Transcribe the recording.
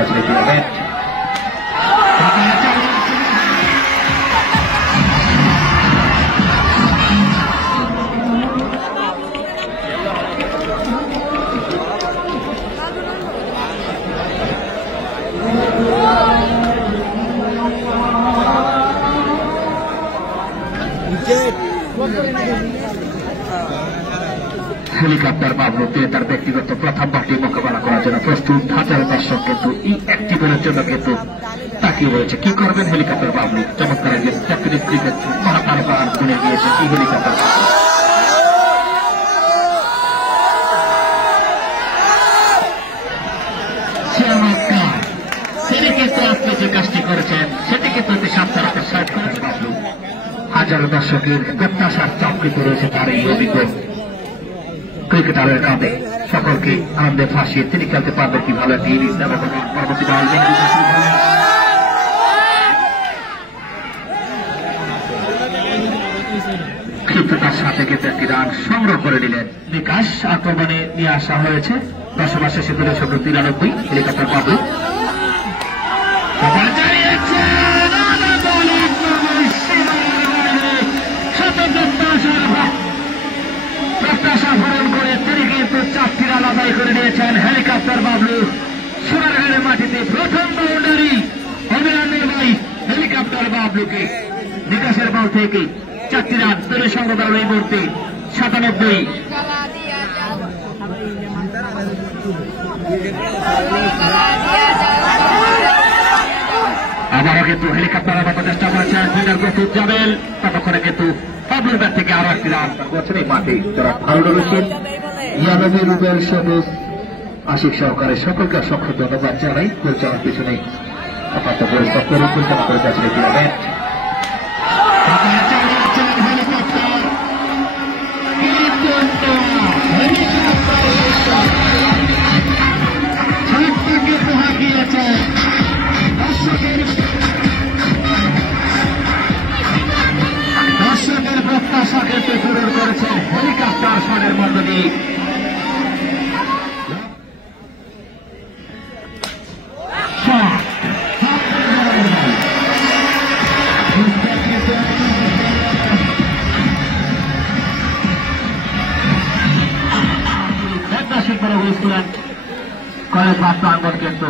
congratulate helicopter Bablu তার ব্যক্তিগত প্রথম বাটি মোকাবেলা করার জন্য প্রস্তুত। হাজার দর্শক কিন্তু এই একটি বলের জন্য কিন্তু তাকিয়ে রয়েছে কি করবেন হেলিকপ্টার বাবলু। চমৎকার একজন জাতীয় ক্রিকেট মহাতারকার গুণে গিয়েছে এই হেলিকপ্টার তিনি কিন্তু আপনি যে কাজটি করেছেন সেটি কিন্তু অতি সাবধান সাইড করেছে বাবলু। হাজারো দর্শকের প্রত্যাশার চাপ কিন্তু রয়েছে তার এই অভিজ্ঞ ক্রিকেটারের কাঁধে। সকলকে আনন্দে ফাঁসিয়ে তিনি খেলতে পারবেন কি ভালো একটি ইনিংস এবং পরবর্তী বল ক্ষিপ্রতার সাথে কিন্তু একটি রান সংগ্রহ করে নিলেন। বিকাশ আক্রমণে নিয়ে আসা হয়েছে 10 ওভার শেষে 93 হেলিকপ্টার বাবলু প্রত্যাশা পূরণ করে তিনি কিন্তু 4টি রান আদায় করে নিয়েছেন হেলিকপ্টার বাবলু। সোনারগাঁয়ের মাটিতে প্রথম বাউন্ডারি অভিনন্দন ভাই হেলিকপ্টার বাবলুকে। বিকাশের বল থেকে 4টি রান তুলে সংগ্রহ করার এই মুহূর্তে 97। আবারও কিন্তু হেলিকপ্টার আবার চেষ্টা করেছেন ফিল্ডার প্রস্তুত যাবেন ততক্ষণে কিন্তু বাবলুর ব্যাট থেকে আরো একটি রান করছেন এই মাঠে যারা ভালো রয়েছেন ইয়ানাবি রুবেল সবুজ আশিক সহকারে সকলকে অসংখ্য ধন্যবাদ জানাই। পরিচালনার পিছনে অপাত্র পরিশ্রম করে পরিচালনা করে যাচ্ছেন এই ম্যাচ। দর্শকের প্রত্যাশা ক্ষেত্রে পূরণ করেছেন হেলিকপ্টার শটের মধ্য দিয়ে। কলেজ প্রাঙ্গণ কিন্তু